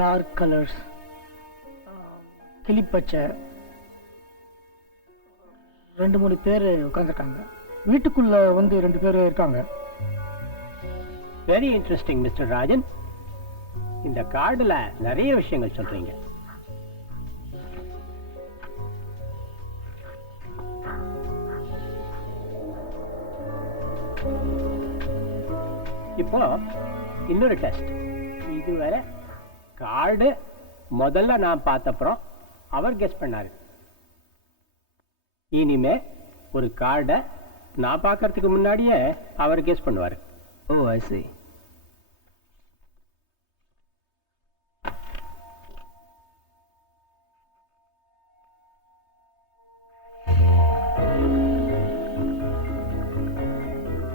Dark colours, கிளிப்பச்சை, 2-3 பேர் உட்காந்துருக்காங்க. வீட்டுக்குள்ள வந்து 2 பேர் இருக்காங்க. Very interesting mister Rajan. இந்த கார்டுல நிறைய விஷயங்கள் சொல்றீங்க. இப்போ இன்னொரு டெஸ்ட். இதுவரை கார்டு முதல்ல நான் பார்த்தப்புறம் அவர் கெஸ் பண்ணாரு. இனிமே ஒரு கார்டை நான் பார்க்கறதுக்கு முன்னாடியே அவர் கெஸ் பண்ணுவார். ஓ, ஐ see.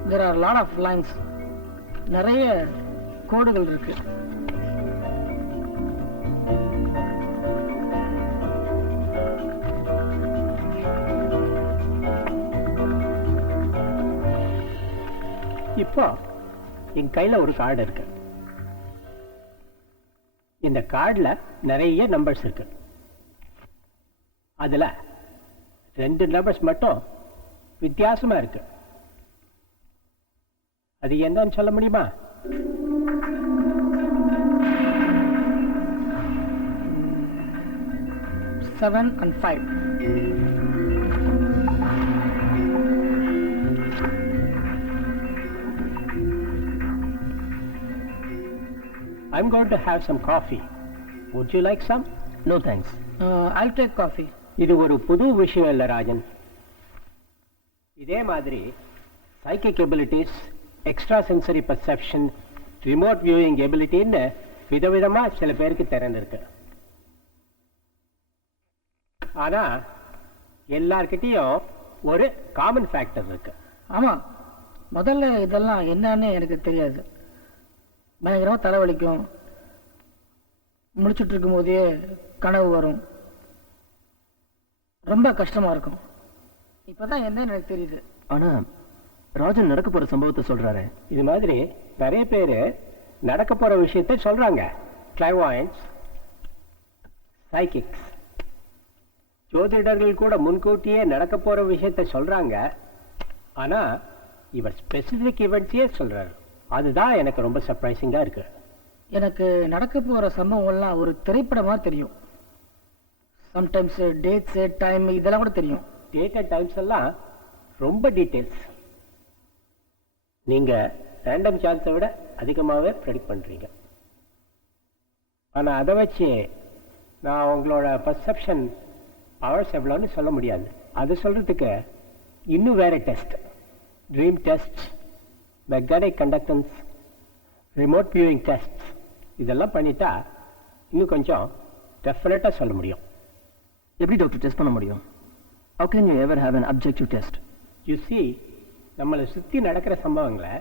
There are a lot of lines. நிறைய கோடுகள் இருக்கு. இப்போ என் கையில ஒரு கார்டு இருக்கு. இந்த கார்டுல நிறைய நம்பர்ஸ் இருக்கு. அதுல 2 நம்பர்ஸ் மட்டும் வித்தியாசமா இருக்கு. அது என்னன்னு சொல்ல முடியுமா? Seven and 5. I'm going to have some coffee. Would you like some? No thanks. I'll take coffee. இது ஒரு புது விஷயம் இல்லை ராஜன். இதே மாதிரி psychic abilities, extra sensory perception, remote viewing எபிலிட்டின்னு விதவிதமா சில பேருக்கு திறந்திருக்கு. ஆனா எல்லார்கிட்டையும் ஒரு காமன் ஃபேக்டர் இருக்கு. ஆமா, முதல்ல இதெல்லாம் என்னன்னு எனக்கு தெரியாது. பயங்கரமா தலைவலிக்கும், முடிச்சுட்டு இருக்கும் போதே கனவு வரும், ரொம்ப கஷ்டமா இருக்கும். இப்பதான் என்னன்னு எனக்கு தெரியுது. ஆனா ராஜன் நடக்க போற சம்பவத்தை சொல்றாரு. இது மாதிரி நிறைய பேரு நடக்க போற விஷயத்தை சொல்றாங்க. கிளைவாயன்ஸ், சைக்கிக்ஸ், ஜோதிடர்கள் கூட முன்கூட்டியே நடக்க போற விஷயத்தை சொல்றாங்க. ஆனா இவர் ஸ்பெசிபிக் ஈவெண்ட்ஸையே சொல்றாரு. அதுதான் எனக்கு ரொம்ப சர்ப்ரைசிங்கா இருக்கு. எனக்கு நடக்க போற சம்பவம் எல்லாம் ஒரு திரைப்படமா தெரியும். சம்டைம்ஸ் டேட்ஸ், டைம் இதெல்லாம் கூட தெரியும். டேட் அண்ட் டைம்ஸ் எல்லாம் ரொம்ப டீட்டெயில்ஸ். நீங்க ரேண்டம் சான்ஸை விட அதிகமாகவே ப்ரெடிக்ட் பண்றீங்க. ஆனா அதை வச்சு நான் உங்களோட பர்செப்ஷன் பவர்ஸ் எவ்வளோன்னு சொல்ல முடியாது. அது சொல்றதுக்கு இன்னும் வேற test, dream test, magnetic conductance, remote viewing test இதெல்லாம் பண்ணிட்டா இன்னும் கொஞ்சம் டெஃபினட்டா சொல்ல முடியும். எப்படி டாக்டர் டெஸ்ட் பண்ண முடியும்? How can you ever have an objective test? You see, நம்மளை சுற்றி நடக்கிற சம்பவங்களை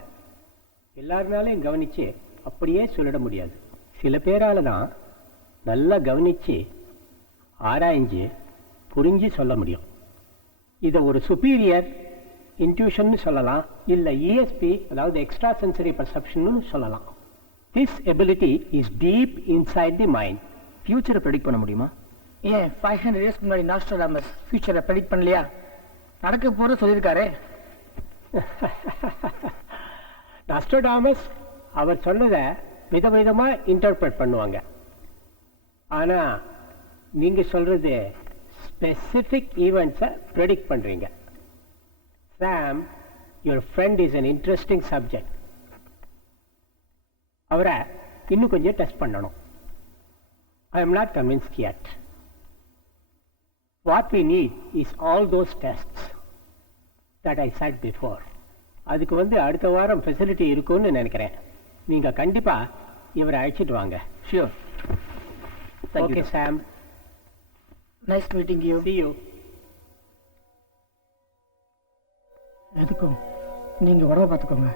எல்லாருனாலையும் கவனித்து அப்படியே சொல்லிட முடியாது. சில பேரால் தான் நல்லா கவனித்து ஆராய்ஞ்சு புரிஞ்சு சொல்ல முடியும். இதை ஒரு சுப்பீரியர் இன்ட்யூஷன் சொல்லலாம், இல்லை இஎஸ்பி அதாவது எக்ஸ்ட்ரா சென்சரி பர்செப்ஷன் சொல்லலாம். This ability is deep inside the mind. ஃபியூச்சரை ப்ரெடிக்ட் பண்ண முடியுமா? ஏன் 500 இயர்ஸ்க்கு முன்னாடி நாஸ்ட்ராடாமஸ் ஃபியூச்சரை ப்ரெடிக்ட் பண்ணலையா? நடக்க போற சொல்லியிருக்காரே. நாஸ்ட்ராடாமஸ் அவர் சொன்னதை விதவிதமா இன்டர்பிரட் பண்ணுவாங்க. ஆனா நீங்க சொல்றது ஸ்பெசிபிக் ஈவெண்ட்ஸை ப்ரெடிக்ட் பண்றீங்க. Sam, your friend is an interesting subject. அவரை இன்னும் கொஞ்சம் டெஸ்ட் பண்ணணும். I am not convinced yet. What we need is all those tests that I said before. அதுக்கு அடுத்த வாரம் ஃபெசிலிட்டி இருக்கும்னு நினைக்கிறேன். நீங்க கண்டிப்பா இவரை அழைச்சிட்டு வாங்க. Sure. Thank you. Okay, Sam. Nice meeting you. See you. எதுக்கும் நீங்க உடம்ப பார்த்துக்கோங்க.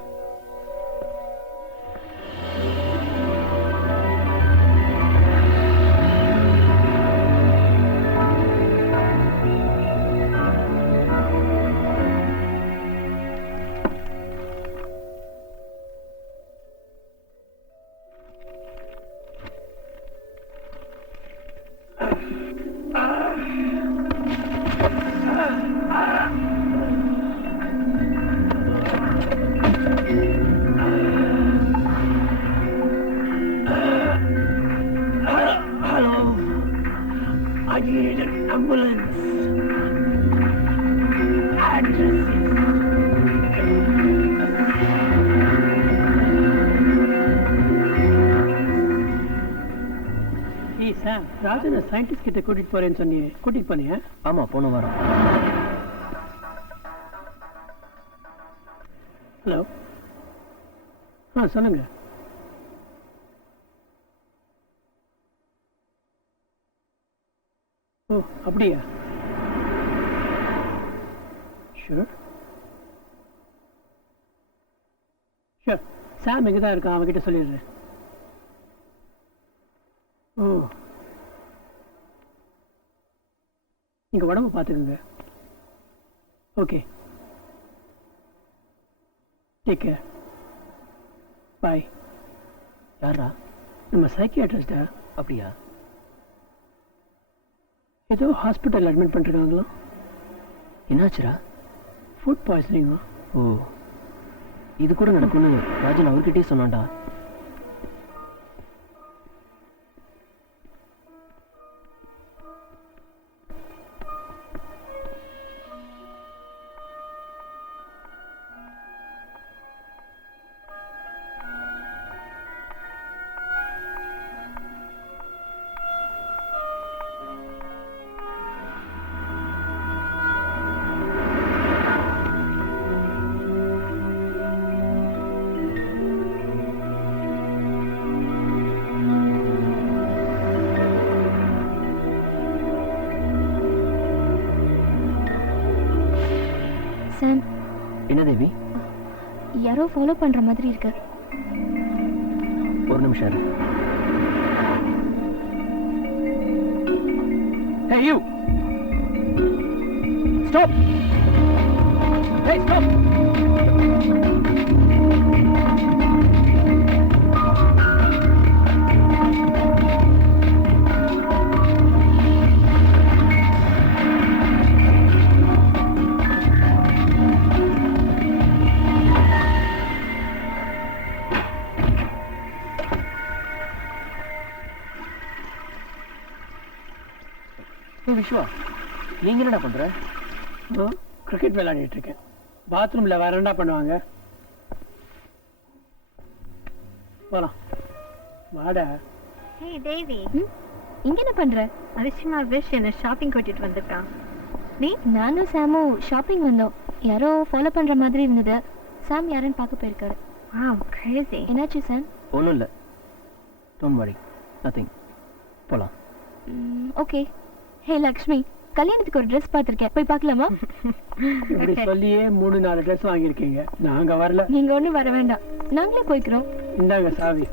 I need an ambulance. Address is... sir ராஜனை சயின்டிஸ்ட் கிட்ட கூட்டிட்டு போறேன்னு சொன்னீங்க, கூட்டிட்டு போனியா? ஆமா, போன வாரம். ஹலோ, சொல்லுங்க. ஓ, அப்படியா? ஷூர் ஷூர், சாம் இங்கே தான் இருக்கான், அவன்கிட்ட சொல்லிடுறேன். ஓ, நீங்கள் உடம்பு பார்த்துக்குங்க. ஓகே, டேக் கேர், பாய். யாரா? நம்ம சைக்கியாட்ரிஸ்டா. அப்படியா? ஏதோ ஹாஸ்பிட்டல் அட்மிட் பண்ணிருக்காங்களா? என்னாச்சுரா? ஃபுட் பாய்சனிங்கா? ஓ, இது கூட நடக்கும்னு ராஜன் அவர்கிட்டயே சொன்னான்டா. சாம், என்ன தேவி? யாரோ ஃபாலோ பண்ற மாதிரி இருக்கு. ஒரு நிமிஷம் இரு. Hey you! Stop! Hey, stop! Vishwa, நீங்க என்னடா பண்ற? கிரிக்கெட் விளையாடிட்டு இருக்கேன். பாத்ரூம்ல வேற என்ன பண்ணுவாங்க? போலாம் வாடா. ஹே தேவி, இங்க என்ன பண்ற? அரிசிமா விஷ் என்ன ஷாப்பிங் கூட்டிட்டு வந்திருக்கான். நீ? நானும் சாமும் ஷாப்பிங் வந்தோம். யாரோ ஃபாலோ பண்ற மாதிரி இருந்தது. சாம் யாருன்னு பார்க்க போயிருக்காரு. Wow, Crazy. என்னாச்சு சாம்? ஒன்றும் இல்லை, டோன்ட் வரி, நத்திங். போலாம். ஓகே. ஹே லக்ஷ்மி, கல்யாணத்துக்கு ஒரு ட்ரெஸ் பார்த்திருக்கேன், போய் பார்க்கலாமா? இப்படி சொல்லியே 3-4 ட்ரெஸ் வாங்கியிருக்கீங்க. நாங்க வரல. நீங்க ஒண்ணும் வர வேண்டாம், நாங்களே போய்க்கிறோம். இந்தாங்க சாவி.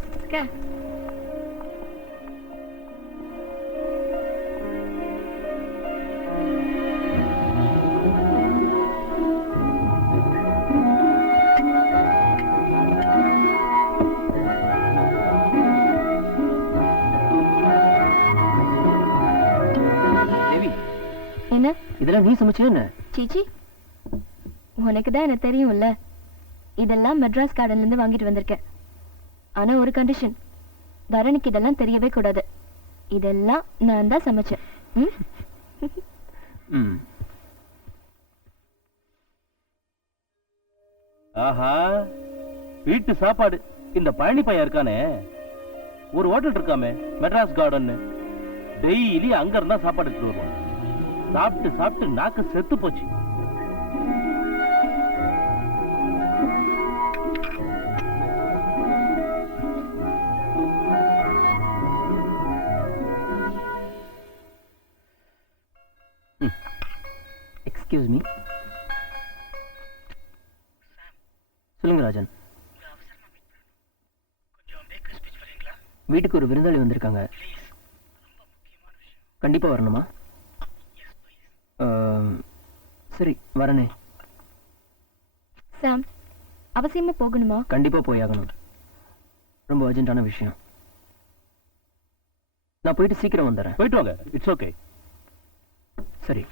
என்ன இதெல்லாம் நீ சமைச்சே என்ன? சீச்சி, உனக்கு தான் என்ன தெரியும்ல. இதெல்லாம் மெட்ராஸ் கார்டன்ல இருந்து வாங்கிட்டு வந்திருக்கேன். ஆனா ஒரு கண்டிஷன், தரணிக்கு இதெல்லாம் தெரியவே கூடாது. இதெல்லாம் நான் தான் சமைச்சேன். ஆஹா, வீட்டு சாப்பாடு. இந்த பழனி பையன் இருக்கானே, ஒரு ஹோட்டல் இருக்காமே மெட்ராஸ் கார்டன், டெய்லி அங்க இருந்தா சாப்பாடு எடுத்துட்டு வருவான். சாப்பிட்டு சாப்பிட்டு நாக்கு செத்து போச்சு. Excuse me. சொல்லுங்க ராஜன். வீட்டுக்கு ஒரு விருந்தாளி வந்திருக்காங்க. கண்டிப்பா வரணுமா? சரி, வரனே. சாம், அவசியமா போகணுமா? கண்டிப்பா போயாகணும், ரொம்ப அர்ஜென்ட்டான விஷயம். நான் போயிட்டு சீக்கிரம் வந்துடுறேன். போயிட்டு வாங்க, இட்ஸ் ஓகே. சரி.